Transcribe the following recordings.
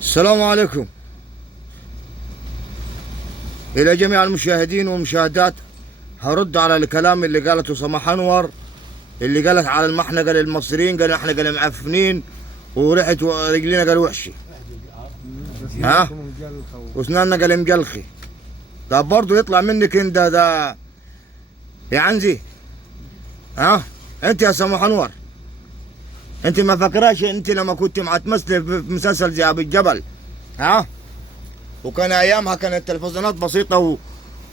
السلام عليكم إلى جميع المشاهدين والمشاهدات. هرد على الكلام اللي قالته سماح أنور، اللي قالت على المحنقة للمصريين، قال احنا قال معفنين وريحة رجلينا قال وحشي، ها، واسناننا قال مجلخي. ده برضه يطلع منك انت ده يا عنزي، ها؟ انت يا سماح أنور، انت ما فاكراش انت لما كنت مع تمثلي في مسلسل ذئاب الجبل، ها؟ وكان ايامها كانت التلفزيونات بسيطه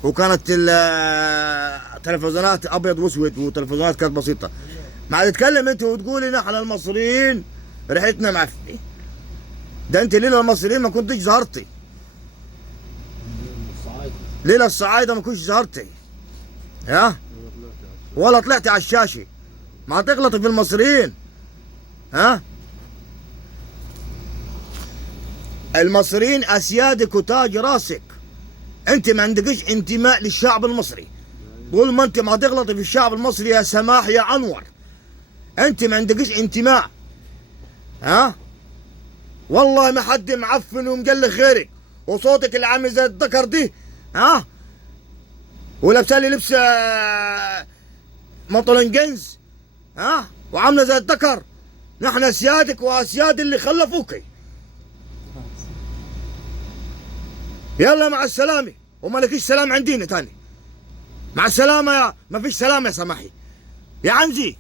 وكانت التلفزيونات ابيض واسود، والتلفزيونات كانت بسيطه. ما تتكلم انت وتقولي نحن المصريين ريحتنا معفنه. ده انت ليله المصريين ما كنتش ظهرتي، ليله الصعايده ما كنتش ظهرتي، ها؟ ولا طلعتي على الشاشه. ما تغلطي في المصريين، ها؟ المصريين اسيادك وتاج راسك. انت ما عندكش انتماء للشعب المصري. طول ما انت ما تغلطي في الشعب المصري يا سماح يا انور، انت ما عندكش انتماء، ها؟ والله ما حد معفن ومجلخ غيرك، وصوتك اللي عامل زي الذكر دي، ها؟ ولابسه لي لبس مطلن جنس، ها؟ وعامله زي الذكر. نحن اسيادك واسياد اللي خلفوكي. يلا مع السلامة، وما لكيش سلام عندنا تاني. مع السلامة، يا ما فيش سلام يا سماحي يا عنزي.